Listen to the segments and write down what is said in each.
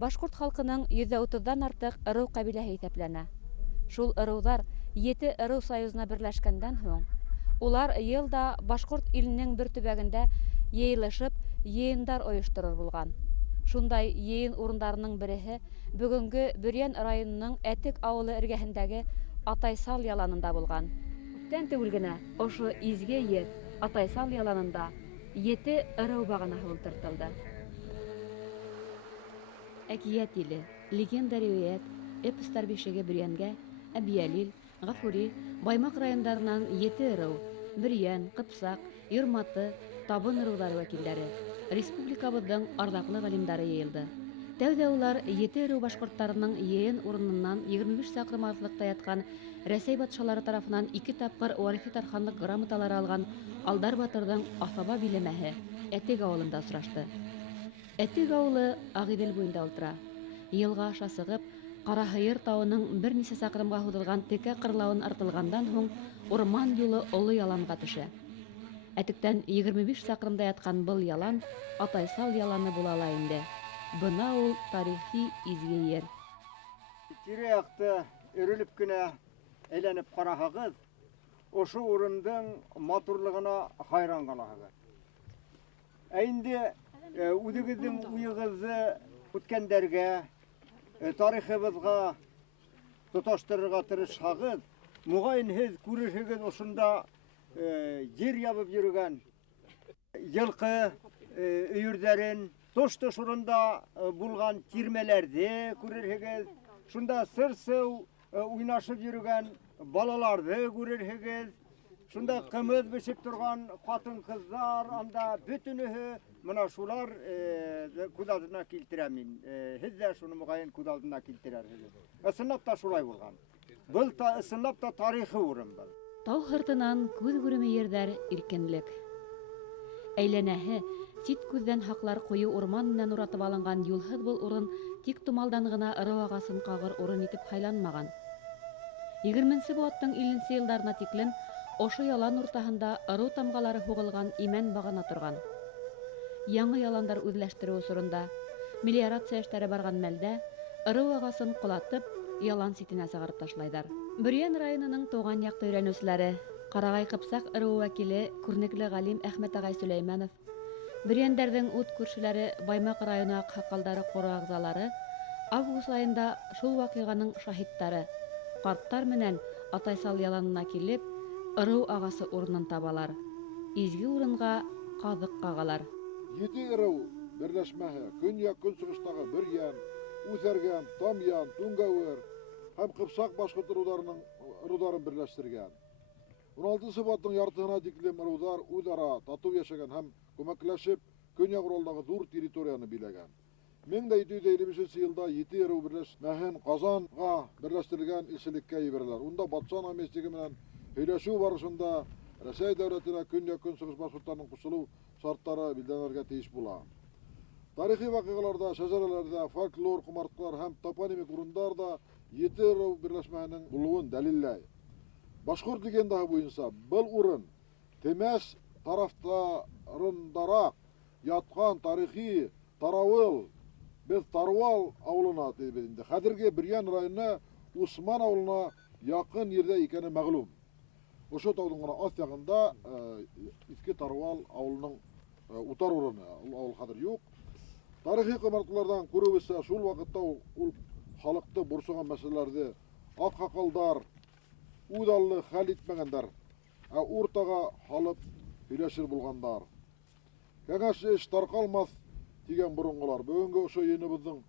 Башкорт халкының 130-дан артык ырыу кабиләһе исәпләнә. Шул ырыулар 7 ырыу союзына берләшкәндән һуң, улар елда Башкорт иленең бер төбәгендә йыелышып, йыендар оештырыр булган. Шундай йыен урындарының береһе бүгенге Бөрьән районының Әтек авылы эргәһендәге Атайсал яланында булган. Күптән түгел генә ошо изге ер Атайсал яланында 7 ырыу баганаһы ултыртылды. Әкият иле, легенда риwayat, эпостар бишеге Бөрьәнгә, Әбиялил, Гафури, Баймак райондарынан 7 ырыу, Бөрьән, Кыпсак, Йорматы, Табын ырыулары вәкилләре, республикабыҙҙың арҙаҡлы ғалимдары йыйылды. Тәүҙә улар 7 ырыу башҡорттарының йыйын урынынан 25 саҡрым аҙаҡлыҡта ятҡан Рәсәй батшалары тарафынан 2 тапҡыр Варифи Тарханлыҡ грамоталары алған Алдар Батырҙың аҫаба биләмәһе Әтек ауылында осрашты. Әтек ауылы Ағиҙел буйында ултыра. Йылға аша сығып, Ҡараһыйыр тауының бер нисә саҡрымға һуҙылған текә ҡырлауын артылғандан һуң, урман юлы оло яланға төшә. Әтектән 25 саҡрымда ятҡан был ялан Атайсал яланы була ла инде. Бына ул тарихи изге ер. Тирә-яҡты өрөлөп кенә әйләнеп ҡараһағыҙ, ошо урындың матурлығына хайран ҡалаһығыҙ. Ә инде үҙегеҙҙең уйығыҙҙы үткәндәргә, тарихыбыҙға тоташтырырға тырышһағыҙ, моғайын һеҙ күрерһегеҙ ошонда ер ябып йөрөгән йылҡы өйөрҙәрен, тош-тош урында булған тирмәләрҙе күрерһегеҙ, шунда сыр-сыу уйнашып йөрөгән балаларҙы күрерһегеҙ, шунда ҡымыҙ бешеп торған ҡатын-ҡыҙҙар, анда бөтөнөһө мына шулар күҙ алдына килтерә мин. Һеҙ ҙә шуны моғайын күҙ алдына килтерәһегеҙ. Ысынлап та шулай булған. Был ысынлап та тарихи урын был. Тау һыртынан күҙ күреме ерҙәр иркенлек. Әйләнәһе, сит күҙҙән һаҡлар ҡуйы урман менән уратып алынған юлһыҙ был урын тик тумалдан ғына ырыу ағасын ҡағыр урын итеп һайланмаған. 20-нсе быуаттың 50-нсе йылдарына тиклем ошо ялан уртаһында ырыу тамғалары һуғылған имән бағана торған. Яңы яландар үҙләштереү осоронда, мелиорация эштәре барған мәлдә, ырыу ағасын ҡолатып, ялан ситенә сығарып ташлайҙар. Бөрьән районының тыуған яҡты өйрәнеүселәре, Ҡарағай Ҡыпсаҡ ырыуы вәкиле күрнекле ғалим Әхмәт ағай Сөләймәнов, Бөрьәндәрҙең ут күршеләре Баймаҡ районы аҡһаҡалдары ҡоро ағзалары август айында шул ваҡиғаның шаһиттары, ҡарттар менән Атайсал яланына килеп, ырыу ағасы урынын табалар. Изге урынға ҡаҙыҡ ҡағалар. 7 ырыу берләшмәһе көньяҡ-көнсығыштағы Бөрьән, Үҙәргән, Тамъян, Туңгәүер һәм Ҡыпсаҡ башҡорт ырыуҙарын берләштергән. 16-нсы баттың яртыһына тиклем ырыуҙар үҙ-ара татыу йәшәгән һәм күмәкләшеп Көньяҡ Уралдағы ҙур территорияны биләгән. 1753 йылда 7 ырыу берләшмәһен Ҡазанға берләштерелгән илселеккә ебәрәләр. Унда батша наместнигі менән һөйләшеү барышында Рәсәй дәүләтенә көньяҡ-көнсығыш башҡорттарының ҡушылыу шарттары билдәләнергә тейеш була. Тарихи ваҡиғаларҙа, шәжәрәләрҙә, фольклор, ҡомартҡылар һәм топонимик урындарда 7 ырыу берләшмәһенең булыуын дәлилләй. Башҡорт легендаһы буйынса был урын Темәс тарафтарындараҡ ятҡан тарихи Тарауыл, беҙ Таруал ауылына тибеҙ инде. Хәҙерге Бөрьән районына Усман ауылына яҡын ерҙә икәне мәғлүм. Ошо тауҙың ғына аҫ яғында иҫке Таруал ауылының утар урыны. Ауыл хәҙер юҡ. Тарихи ҡомартҡыларҙан күреүебеҙсә, шул ваҡытта ул халыҡты борсоған мәсьәләләрҙе аҡһаҡалдар үҙ аллы хәл итмәгәндәр, ә уртаға һалып һөйләшер булғандар. Кәңәш эш тарҡалмаҫ тигән боронғолар бөгөнгө ошо йыйыныбыҙҙың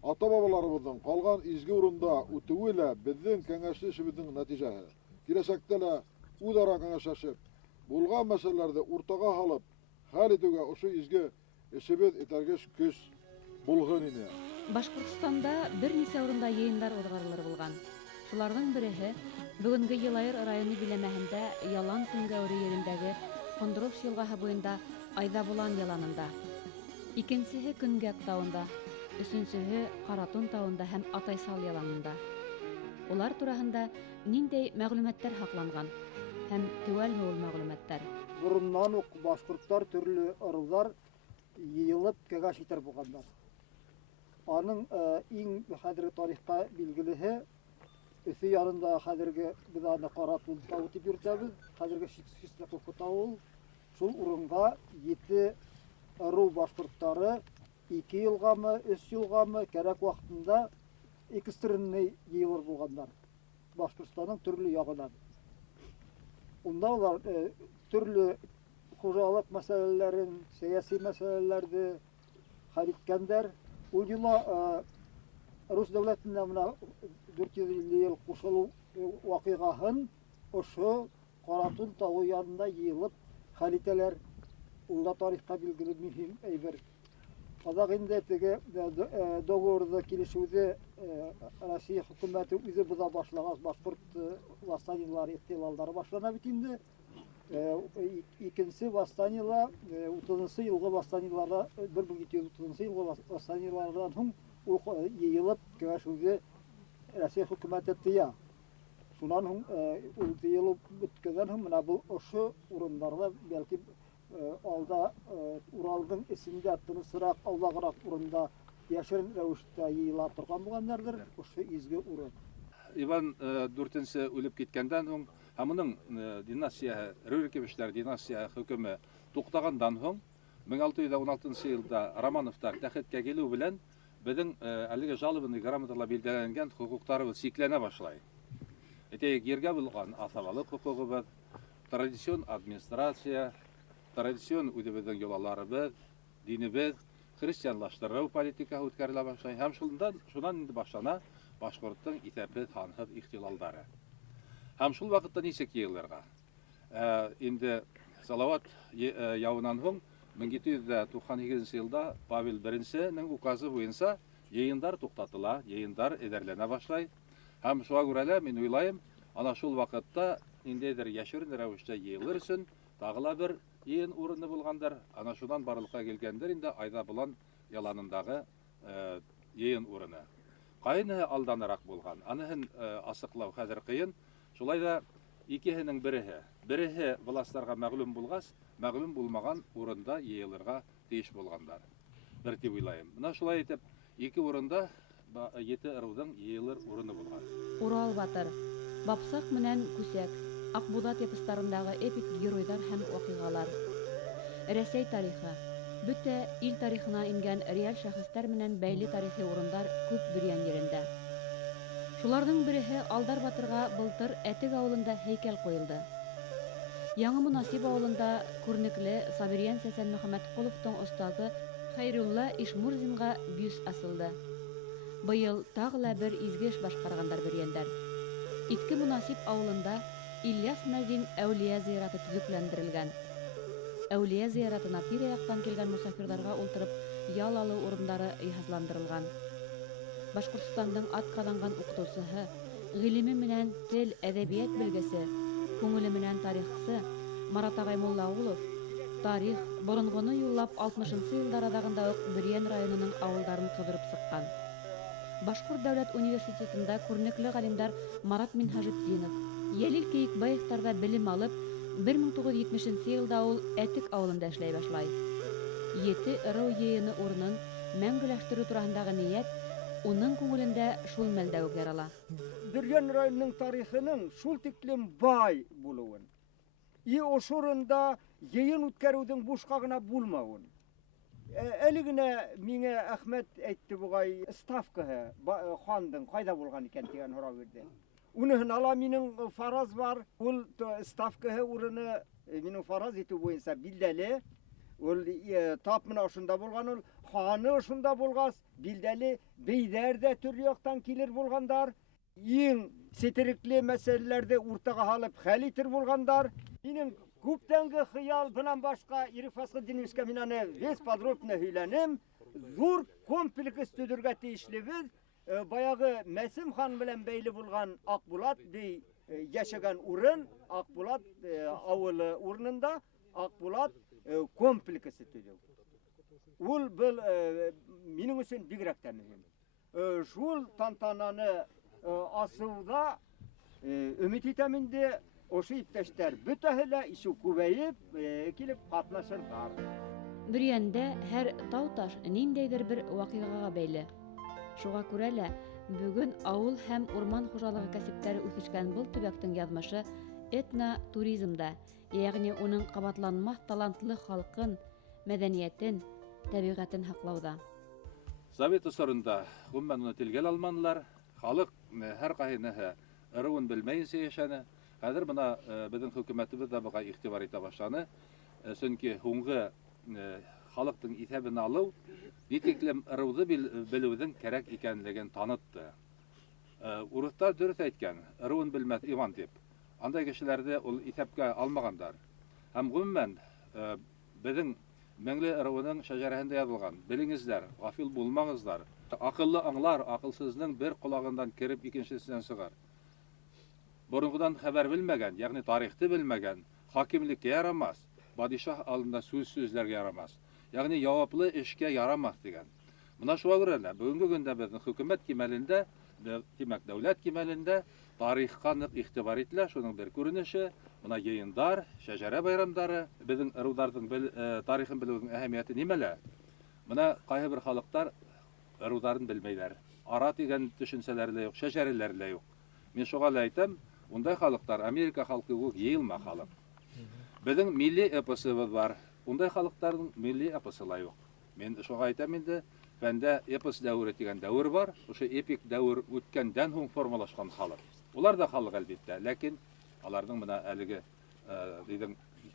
ата-бабаларыбыҙҙың ҡалған изге урында үтеүе лә беҙҙең кәңәшле эшебеҙҙең нәтижәһе. Киләсәктә лә үҙ-ара кәңәшләшеп, булған мәсьәләләрҙе уртаға һалып хәл итеүгә ошо изге эшебеҙ этәргес көс булһын ине. Башҡортостанда бер нисә урында йыйындар уҙғарылыр булған. Шуларҙың береһе бөгөнгө Йылайыр районы биләмәһендә Ялан Туңгәүере ерендәге Ҡондорош йылғаһы буйында Айҙабулан яланында. Икенсеһе Көнгәк тауында, өсөнсөһө Ҡаратун тауында һәм Атайсал яланында. Улар тураһында ниндәй мәғлүмәттәр һаҡланған һәм теүәлме ул мәғлүмәттәр? Бороннан уҡ башҡорттар төрлө ырыуҙар йыйылып кәңәш итер булғандар. Аның иң хәзерге тарихка билгелеһе Өфе ярында хәзерге без аны Каратун тау дип йөртәбез. Хәзерге Чистяковка тау. Шул урынга 7 ыру башкортлары 2 елгамы, 3 елгамы кәрәк вакытында экстренный йыелыр булганнар. Башкортстанның төрле ягыннан. Унда алар төрле хуҗалык мәсьәләләрен, сәяси мәсьәләләрне хәл иткәннәр. Ул елда Рус дәүләтенә менә 450 ел кушылу вакыйгаһын ошо Каратун тау янында йыелып хәл итәләр. Ул да тарихка билгеле мөһим әйбер. Казак инде теге договорда килешүдә Россия хөкүмәте үзе боза башлаган башкорт восстаниелары, ихтилаллары башлана бит инде. Икенче восстаниелар 30 елгы восстаниеларда 1730 елгы восстаниелардан соң ул йыелып кәшүгә Россия хөкүмәте тыя. Шуннан соң ул йыелып беткәннән соң менә бу ошо урыннарда бәлки алда Уралдың исендә тынысрак, аулаграк урында яшерен рәвештә йыела торган булганнардыр. Ошо изге урын. Иван 4-нче үлеп киткәндән соң һәм аның династияһы, Рюриковичлар династияһы хөкеме туктагандан соң 1616 елда Романовтар тәхеткә килү белән безнең әлеге жалобный грамоталар билдәләнгән хукукларыбыз сикләнә башлай. Әйтәйек, ергә булган асабалык хукугыбыз, традицион администрация, традицион үзебезнең йолаларыбыз, динебез, христианлаштыру политикасы үткәрелә башлай. Һәм шуннан инде башлана башкорттың исәпһез ханһыз ихтилаллары. Һәм шул вакытта ничек йыелырга? Инде Салават явынан соң 1792 елда Павел I-нең указы буенча йыендар туктатыла, йыендар эдәрләнә башлай. Һәм шуңа күрә лә мин уйлайм, ана шул вакытта ниндидер яшерен рәвештә йыелыр өчен тагыла бер йыен урыны булгандар. Ана шудан барлыкка килгәндер инде Айда Булан яланындагы йыен урыны. Кайны алданырак булган. Аныһын асыклау хәзер кыен. Шулай да икеһенең береһе властьларга мәгълүм булгач, мәгълүм булмаган урында йыелырга тиеш булгандар. Бер дип уйлайм. Менә шулай итеп, ике урында 7 ырудың йыелыр урыны булган. Урал батыр, Бапсак менән Күсәк, Акбудат эпостарындагы эпик геройдар һәм вакыйгалар. Рәсәй тарихы, бөтә ил тарихына ингән реаль шәхестәр менән бәйле тарихи урындар күп Бөрьян ерендә. Шуларның береһе Алдар батырга былтыр Әтек авылында һәйкәл куелды. Яңы Мунасиб авылында күрнекле Сабирьян Сәсән Мөхәммәткуловтың остазы Хайрулла Ишмурзинга бюст асылды. Быел тагыла бер изге эш башкаргандар Бөрьяндар. Итке Мунасиб авылында Ильяс Мәзин әүлия зияраты төзекләндерелгән. Әүлия зияратына тирә-яктан килгән мусафирларга ултырып ял алу урындары иһазландырылган. Башкортстандың атказанган укытучысы, гыйлеме менән тел, әдәбият белгесе, күңеле менән тарихчысы Марат агай Муллаулов тарих борынгыны юллап 60-нчы еллар адагында ук Бөрьян районының авылдарын кыдырып сыккан. Башкорт дәүләт университетында күрнекле галимдар Марат Минхажетдинов, Ялил Кейекбаевтарда белем алып, 1970 елда ул Әтек авылында эшләй башлай. 7 ыру йыены урынын мәңгеләштерү турасындагы ният уның күңелендә шул мәлдә үк ярала. Бөрьян районының тарихының шул тиклем бай булуын, ошо урында йыен үткәрүдең бушка гына булмавын. Әле генә миңа Әхмәт әйтте бугай ставкаһы хандың кайда булган икән дигән сорау бирде. Уныһын ала минең фараз бар. Ул ставкаһы урыны минең фараз итү буенча билдәле. Ул тап менә шунда булган, ул ханы шунда булгас, билдәле бейдәр дә төрле яктан килер булгандар. Иң сетерекле мәсьәләләрдә уртага алып хәл итер булгандар. Минең күптәнге хыял белән башка Ирек Фасхетдиновскә мин аны весь подробно һөйләнем. Зур комплекс төзергә тиешлебез. Баягы Мәсим хан белән бәйле булган Акбулат ди яшәгән урын, Акбулат авылы урынында Акбулат комплексы төзү. Ул бил минең өчен бигрәк тә мөһим. Шул тантананы асылда өмет итәм инде. Ошо иптәштәр бөтәһе лә ишу күбәеп килеп катнашырдар. Бөрьяндә һәр тау-таш ниндәйдер бер вакыйгага бәйле. Шуға күрә лә бүген ауыл һәм урман хужалыгы кәсептәре үсешкән был төбәктең яҙмышы этно-туризмда, ягъни уның ҡабатланмаҫ талантлы халҡын, мәҙәниәтен, тәбиғәтен һаҡлауда. Совет осорында ғүмән уны телгә алманылар. Халык һәр ҡайһыныһы ырыуын белмәйенсә йәшәне. Хәҙер бына беҙҙең хөкүмәтебеҙ ҙә быға иғтибар итә башланы. Сөнки һуңғы халыҡтың иҫәбен алыу нитеклем ырыуҙы белеүҙең кәрәк икәнлеген танытты. Урыҫтар дөрөҫ әйткән, ырыуын белмәҫ Иван тип. Андай кешеләрҙе ул иҫәпкә алмағандар. Һәм ғөмүмән беҙҙең Мәңле ырыуының шәжәрәһендә яҙылған. Белеңездәр, ғафил булмағыҙҙар. Аҡыллы аңлар, аҡылсыздың бер ҡолағынан кереп икенсеһенән сығар. Боронғодан хәбәр белмәгән, ягъни тарихты белмәгән, хакимлеккә ярамаҫ, падишаһ алдында сүзләргә ярамаҫ. Ягъни яуаплы эшкә ярамаҫ дигән. Бына шуға күрә лә бөгөнгө көндә беҙҙең хөкүмәт кимәлендә, тимәк, дәүләт кимәлендә тарихҡа ныҡ иғтибар ителә, шуның бер күренеше. Бына йыйындар, шәжәрә байрамдары, беҙҙең ырыуҙарҙың тарихын белеүҙең әһәмиәте нимәлә? Бына ҡайһы бер халыҡтар ырыуҙарын белмәйҙәр. Ара тигән төшөнсәләре лә юҡ, шәжәрәләре лә юҡ. Мин шуға ла әйтәм, ундай халыҡтар Америка халҡы юк, йыйылма халыҡ. Беҙҙең милли эпосыбыҙ бар, ундай халыҡтарҙың милли эпосы ла юҡ. Мин шуға әйтәм инде, фәндә эпос дәүере тигән дәүер бар. Ошо эпик дәүер үткәндән һуң формалашҡан халыҡ. Улар да халыҡ, әлбиттә, ләкин аларҙың бына әлеге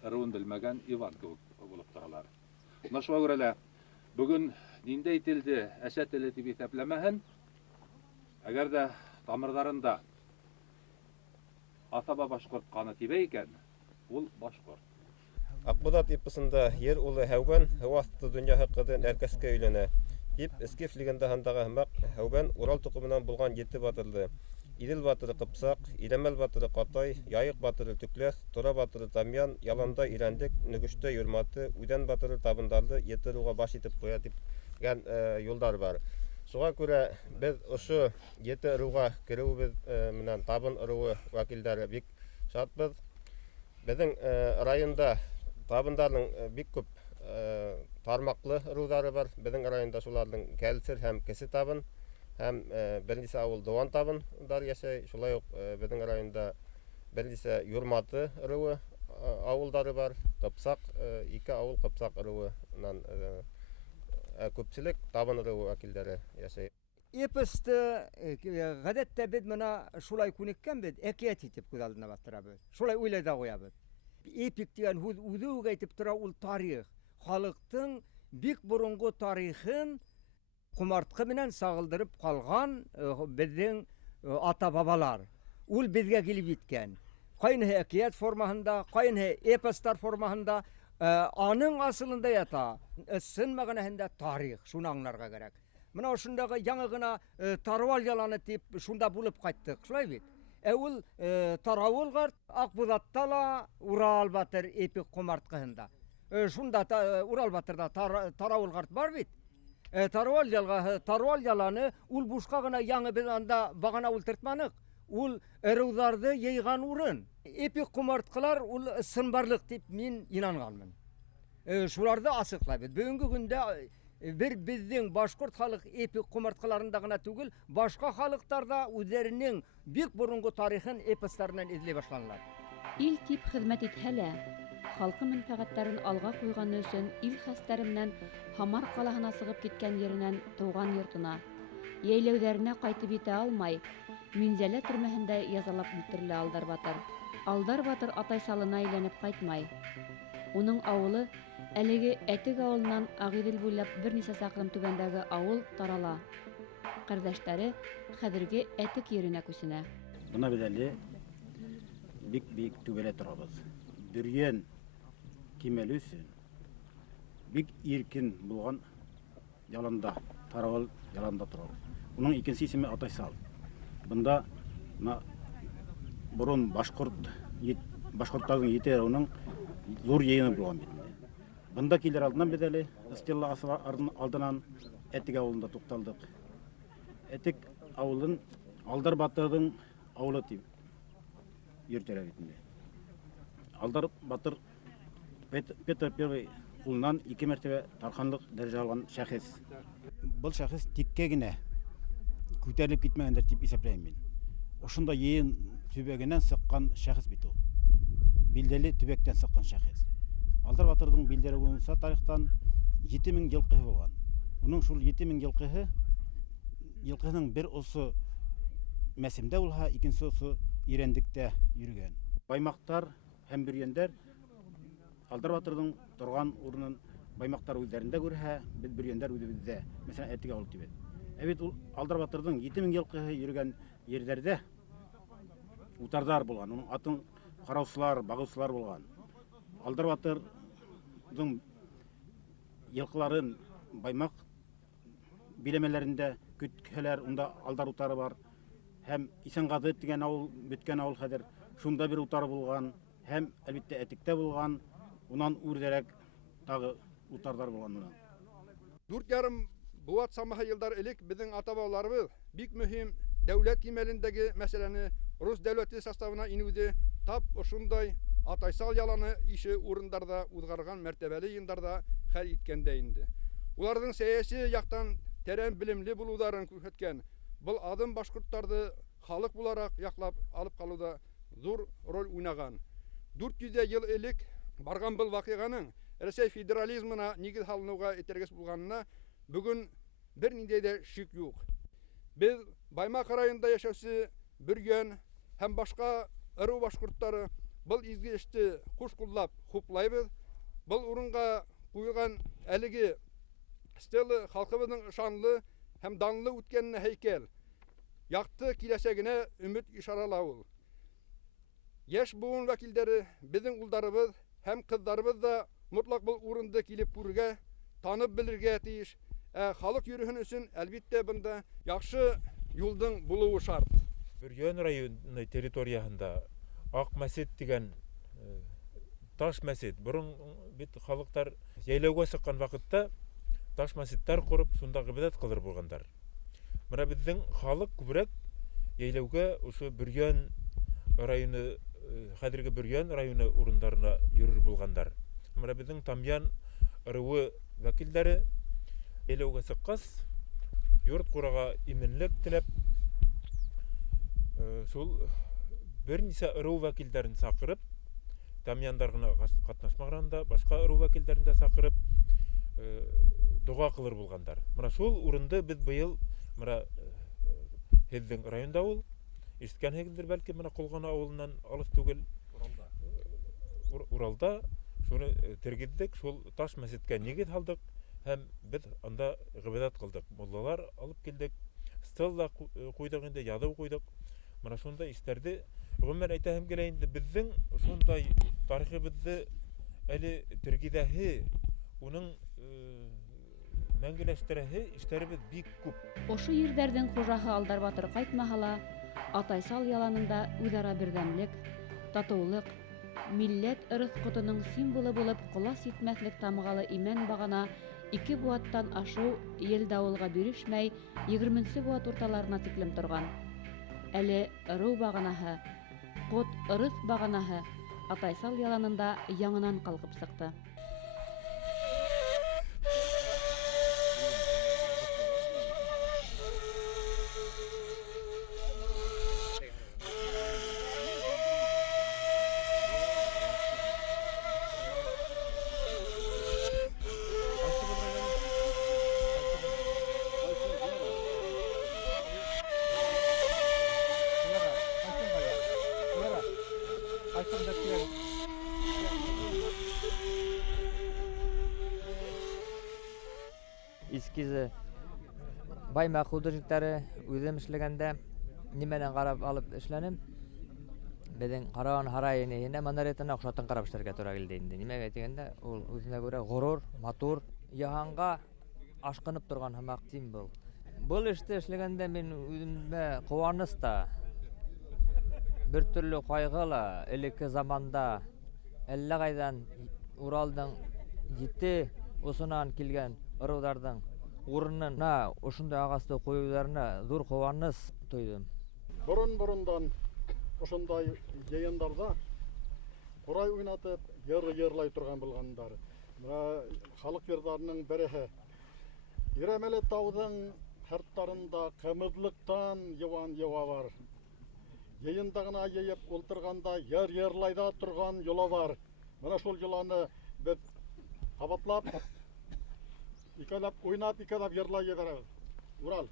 ырыуын белмәгән Иван кеүек булып торалар. Бына шуға күрә лә бөгөн ниндәй телде әсә теле тип иҫәпләмәһен, әгәр дә тамырҙарында атаба башҡорт ҡаны тибә икән, ул башҡорт. Аҡбуҙат эпосында ер улы Һәүбән һыу аҫты донъяһы ҡыҙы Нәркәскә өйләнә. Дип, Эскиф легендаһындағы һымаҡ, Һәүбән Урал тоҡомонан булған 7 батырҙы. Идел батыры Ҡыпсаҡ, Иләмәл батыры Ҡатай, Яйыҡ батыры Төкләҫ, Тора батыры Тамъян, Яланда Ирәндек, Нөгөштә Юрматы, Үҙән батыры Табындарҙы 7 ырыуға баш итеп ҡуя тигән юлдар бар. Шуға күрә беҙ ошо 7 ырыуға кереүебеҙ менән Табын ырыуы вәкилдәре бик шатбыҙ. Беҙҙең районда Табындарҙың бик күп тармаҡлы ырыуҙары бар. Беҙҙең районда шуларҙың Кәлсер һәм Кесе Табын һәм бер нисә ауыл Дыуан Табындар йәшәй. Шулай уҡ беҙҙең районда бер нисә Юрматы ырыуы ауылдары бар. Ҡыпсаҡ, 2 ауыл Ҡыпсаҡ ырыуынан күпселек Табын ырыуы вәкилдәре йәшәй. Эпосты ғәҙәттә беҙ бына шулай күнеккәнбеҙ, әкиәт итеп күҙ алдына баҫтырабыҙ. Шулай уйлай ҙа ҡуябыҙ. Эпик тигән һүҙ үҙе үк әйтеп тора, ул тарих. Халыҡтың бик боронғо тарихын ҡомартҡы менән сағылдырып ҡалған беҙҙең ата-бабалар. Ул беҙгә килеп еткән. Ҡайныһы әкиәт формаһында, ҡайныһы эпостар формаһында, аның асылында ята. Ысын мәғәнәһендә тарих, шуны аңларға кәрәк. Мына ошондағы яңы ғына Тарауал яланы тип шунда булып ҡайттык, шулай бит? Ул Тарауыл ҡарт, Аҡбуҙатта ла Урал батыр эпик ҡомартҡыһында. Шунда Урал батырҙа Тарауыл ҡарт бар бит? Тарауал ялғаһы, Тарауал яланы, ул бушҡа ғына яңы беҙ анда бағана ултыртманыҡ. Ул ырыуҙарҙы йыйған урын. Эпик ҡомартҡылар ул сынбарлыҡ тип мин инанғанмын. Шуларҙы асыҡлайбыҙ. Бөгөнгө көндә бер беҙҙең башҡорт халыҡ эпик ҡомартҡыларында ғына түгел, башҡа халыҡтарҙа үҙҙәренең бик боронғо тарихын эпостарынан эҙләй башланылар. Ил тип хеҙмәт итһә лә, халҡы мәнфәғәттәрен алға ҡуйғаны өсөн ил хәстәре менән Һамар ҡалаһына сығып киткән еренән тыуған йортона, йәйләүҙәренә ҡайтып етә алмай, Минзәлә төрмәһендә язалап үлтерелә Алдар батыр. Алдар батыр атай салына әйләнеп ҡайтмай. Уның ауылы әлеге Әтек ауылынан Ағиҙел буйлап бер нисә саҡрым түбәндәге ауыл тарала. Ҡәрҙәштәре хәҙерге Әтек еренә күсенә. Бына беҙ әле бик түбәлә торабыҙ. Бөрйән кимәле өсөн бик иркен булған яланда, Тарауыл яланда торабыҙ. Уның икенсе исеме Атайсал. Бында борон башҡорттарҙың 7 ырыуының ҙур йыйыны булған бит. Бында килер алдынан беҙ әле Стелла алдынан Әтек ауылында туҡталдык. Әтек ауылын Алдар батырҙың ауылы тип йөрөтәләр бит инде. Алдар батыр Петр I ҡулынан 2 мәртәбә тарханлыҡ дәрәжә алған шәхес. Был шәхес тиккә генә көтеріліп кетмегендер деп есептеймін мен. Ошында ең түбегінен сыққан шәхіс бит ол. Билдели түбектен сыққан шәхіс. Алдар Батырдың билдері болса тарихтан 7000 жылқы болған. Оның шул 7000 жылқының бір осы мәсімде болса, икенче осы ирендікте йөргән. Баймақтар һәм бүргендер Алдар Батырдың тұрған орнын баймақтар өздерінде көрһә, біз бүргендер үзебездә. Мәсәлән, әтигә алып тибет. Әбит ул Алдар Батырдың 7000 жылқы йөргән ерләрдә утардар булган. Оның атын караусылар, багыусылар булган. Алдар Батырдың жылқыларын баймақ билемеләрендә көткәләр, унда алдар утары бар. Һәм Исәнгады дигән авыл, бөткән авыл хәзер шунда бер утары булган, һәм әлбәттә Әтиктә булган, унан үрдәрәк тагы утардар булган монан. 4,5 буат самаһы елдар элек безнең ата-бабаларыбыз бик мөһим дәүләт кимәлендәге мәсьәләне рус дәүләте составына инүде тап ошундай атайсал яланы ише урындарда узгарган мәртәбәле йындарда хәл иткәндә инде. Уларның сәяси яктан тәрән белемле булуларын күрсәткән бұл адым башкортларды халык буларак яклап алып калуда зур роль уйнаган. 400 ел элек барган бұл вакыйганың Рәсәй федерализмына нигез салынуга этәргес булганына бүген бер ниндәй дә шик юк. Без Баймак районында яшәүче Бүрген һәм башка ыру башкортлары бұл изге эште куш куллап хуплайбыз. Бұл урынга куелган әлеге стелы халкыбызның ышанлы һәм данлы үткәнне һәйкәл якты киләчәгенә өмет ишаралау. Яшь буын вәкилләре безнең улдарыбыз һәм кызларыбыз да mutlak бұл урынды килеп күрергә, танып белергә тиеш. Халык йөрүһен өчен әлбәттә бында яхшы юлдың булуы шарт. Бүрген районы территориясында Ак мәсет дигән таш мәсет. Бұрын бит халыктар яйлауга сыккан вакытта таш мәсеттер курып, шунда гыйбадат кылыр булгандар. Менә безнең халык күбрәк яйлауга ошо Бүрген районы, хәзерге Бүрген районы урындарына йөрер булгандар. Менә безнең Тамян ырыуы вәкилләре яйлауга сыккас, йорт курага именлек теләп, шул берничә ырыу вәкилләрен сакырып, Тамяндар гына катнашмаганда, башка ырыу вәкилләрен дә сакырып, дуга кылыр булгандар. Менә шул урынды без быел менә һездин районда ул ишеткәнһегездер бәлки, менә Кулган авылыннан алыс түгел Уралда шуны тергеддек, шул таш мәсеткә нигез алдык һәм без анда гыйбадат кылдык. Муллалар алып килдек, стелла куйдык инде, язып куйдык. Менә шунда эшләрде. Гомумән әйтәһем килә инде, безнең шундай тарихыбызны әле тергедәһе, уның мәңгеләштерәһе эшләребез бик күп. Ошы йөрдәрдән хужаһы Алдар Батыр кайтмаһала, атайсал яланында үзара бердәмлек, татулык, милләт ырыс котының символы булып колас итмәслек тамгалы имән багана 2 буаттан ашу ел давылга бирешмәй 20нче буат урталарына тиклем торган. Әле ыру баганаһы, кот ырыс баганаһы атайсал яланында яңынан калкып сыкты. Eskizi Bаймак художниктары үзем эшләгәндә нимәдән карап алып эшләнем. Безнең Караган Харайны манаретына охшатын карап эшләргә туры килде инде. Нимәгә дигәндә, ул үзенә күрә горур, матур, яһанга ашкынып торган һәмәк символ. Бұл эште эшләгәндә мин үземә куаныч та, бер төрле кайгы ла, элекке заманда әллә кайдан Уралның 7 усынан килгән ырыуларның урынына ошондай агасты коюларына зур кубаныч тойдум. Борын-борындан ошондай жыйындарда курай уйнатып, йырлай турган булгандар. Мына халык йырдарының береһе. Иремеле таудың Қарттарында қымызлықтан еван ева бар. Йыйындағына йыйып олтырғанда ерлайда тұрған yola бар. Мына шол yolаны біз қабатлап, икалап, ойнап, икалап ерлай береміз. Урал.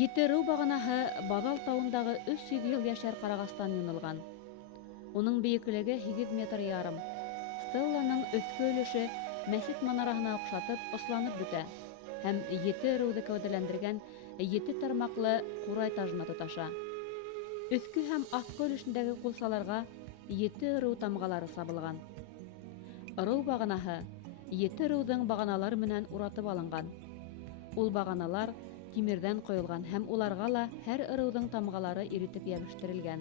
Ете ру бағанаһы Баҙал тауындағы 300 йыл йәшәр ҡарағастан юнылған. Уның бейеклеге 8 метр ярым. Стелланың өҫкө өлөшө мәсет манараһына оҡшатып осланып бөтә һәм 7 руҙы кәүҙәләндергән 7 тармаҡлы ҡурай тажына тоташа. Өҫкө һәм аҫҡы өлөшөндәге ҡулсаларға 7 ру тамғалары сабылған. Рыу бағанаһы 7 руҙың бағаналары менән уратып алынған. Ул бағаналар тимердән ҡойолған һәм уларға ла һәр ырыуҙың тамғалары иретеп йәбештерелгән.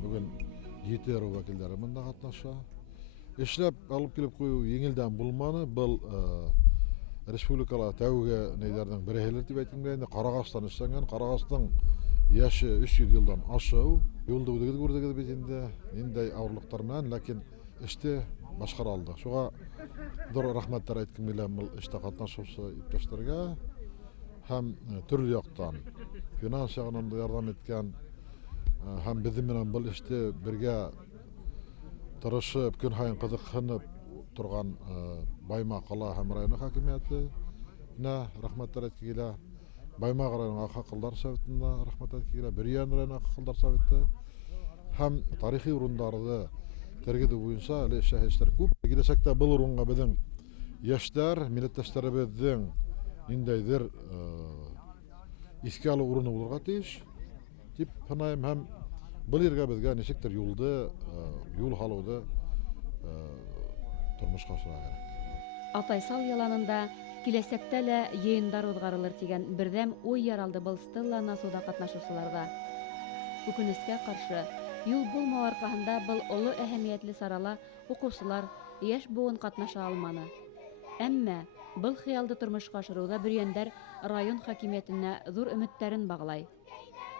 Бөгөн 7 ырыу вәкилдәре мында ҡатнаша. Эшләп алып килеп ҡуйыу еңелдән булманы. Был республикала тәүге нәйләрҙең береһелер тип әйтергә инде. Ҡарағастан эшләнгән. Ҡарағастың йәше 300 йылдан ашыу. Юлды үҙегеҙ күрҙегеҙ бит инде. Ниндәй ауырлыҡтар менән, ләкин эште башҡара алды. Шуға ҙур рәхмәттәр әйткем килә был эштә ҡатнашыусы иптәштәргә. Һәм төрлө яҡтан финанс яғынан да ярҙам иткән һәм беҙҙең менән был эште бергә тырышып, көн һайын ҡыҙыҡһынып торған Баймаҡ ҡала һәм районы хакимиәтенә рәхмәттәр әйткем килә. Баймаҡ районы Аҡһаҡалдар советына рәхмәт әйткем килә. Бөрйән районы Аҡһаҡалдар советы һәм тарихи урындарҙы тергеҙеү буйынса әле эшләһәләр күп. Киләсәктә был урынға беҙҙең йәштәр, милләттәштәребеҙҙең ниндәйҙер иҫке алыу урыны булырға тейеш тип һанайым һәм был ергә беҙгә нисектер юл һалыуҙы тормошҡа ашыра кәрәк. Атайсал яланында киләсәктә лә йыйындар уҙғарылыр тигән берҙәм уй яралды был стелланы асыуҙа ҡатнашыусыларҙа. Үкенескә ҡаршы, юл булмау арҡаһында был оло әһәмиәтле сарала уҡыусылар, йәш быуын ҡатнаша алманы. Әммә был хыялды тормошҡа ашырыуҙа Бөрйәндәр район хакимиәтенә ҙур өмөттәрен бағлай.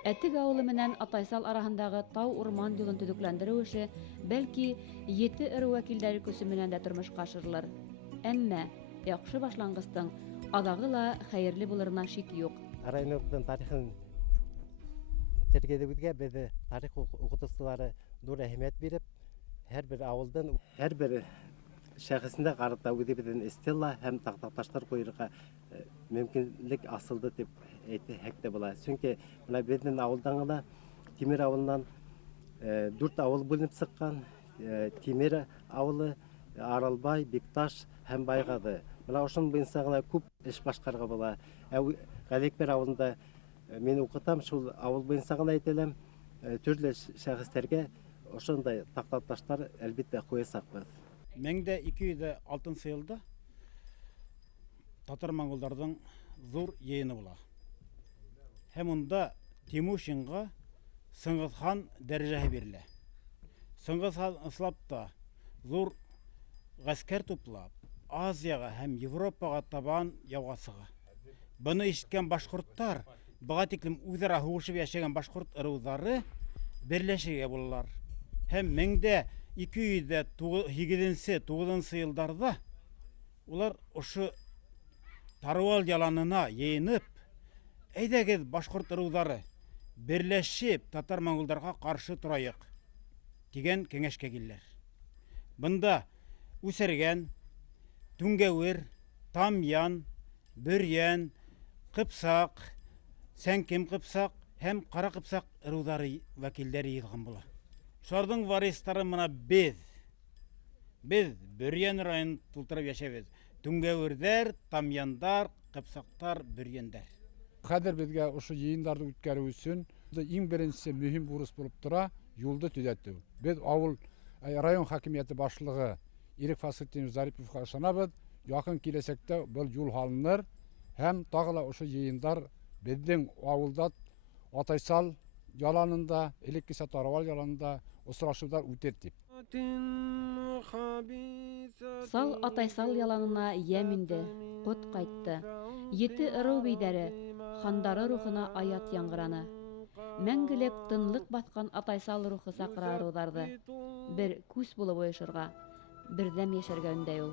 Әтек ауылы менән Атайсал араһындағы тау-урман юлын төҙөкләндереү эше бәлки 7 ырыу вәкилдәре көсө менән дә тормошҡа ашырылыр. Әммә яҡшы башланғыстың аҙағы ла хәйерле булырына шик юҡ. Районыбыҙҙың тарихын тергеҙеүҙә беҙ тарих уҡытыусылары ҙур әһәмиәт биреп, һәр бер ауылдың, һәр бер шәхесендә ҡарата үҙебеҙҙең стелла һәм таҡтаҡташтар ҡуйырға мөмкинлек асылды тип әйтһәк тә була. Сөнки бына беҙҙең ауылдан ғына Тимер ауылынан 4 ауыл бүленеп сыҡҡан. Тимер ауылы, Аралбай, Бикташ һәм Байғаҙы. Бына ошоның буйынса ғына күп эш башҡарырға була. Ғәликбер ауылында мин уҡытам, шул ауыл буйынса ғына әйтәләм, төрлө шәхестәргә ошондай таҡтаҡташтар әлбиттә ҡуясаҡбыҙ. 1206 елда татар моңғолдардың зор ейіні бола. Hem onda Timuşinға Сыңғыс хан дәрежесі берілі. Сыңғыс хан ыслапта зор ғаскер топлап, Азияға һәм Европаға табан яуғасыға. Бұны ишіткен башқұрттар, бұға теклім өзара хуғышып яшеген башқұрт ырудары бірлешеге болалар. Һәм 1208-9 елдарда олар ұшы Таруал яланына ейініп, әйдәгіз башқұрт ырудары бірлешіп татар моңғолдарға қаршы тұрайық деген кеңешке келдер. Бұнда Үсерген, Түнгәуір, Тамян, Бүрген, Қыпсақ, Сәңкем Қыпсақ һәм Қара Қыпсақ ырудары вәкілдері елған бола. Шардың варыстары мұна біз Бүрген райын тұлтырып яшабыз. Түнгәуірдер, Тамяндар, Қыпсақтар, Бүргендер. Қазір бізге ұшы жиындарды өткәру үшін ең біріншісі мүхим бұрыс болып тұра юлды түзету. Біз ауыл район хакимияты басшылығы Ирек Фасылтин Зариповқа ышанабыз, жақын келешекте бұл юл алыныр, һәм тағыла ұшы жиындар біздің ауылда Атайсал яланында, Элеккесе Таруал яланында ұсырашудар өтеді деп. Сал Атайсал яланына йәминде, қот қайтты. Еті ырау бейдәрі, хандары рухына аят яңғыраны. Мәңгілік тынлық батқан Атайсал рухы сақыра ырударды. Бір күс болып ойшырға, бірдәм ешерге үндей ул.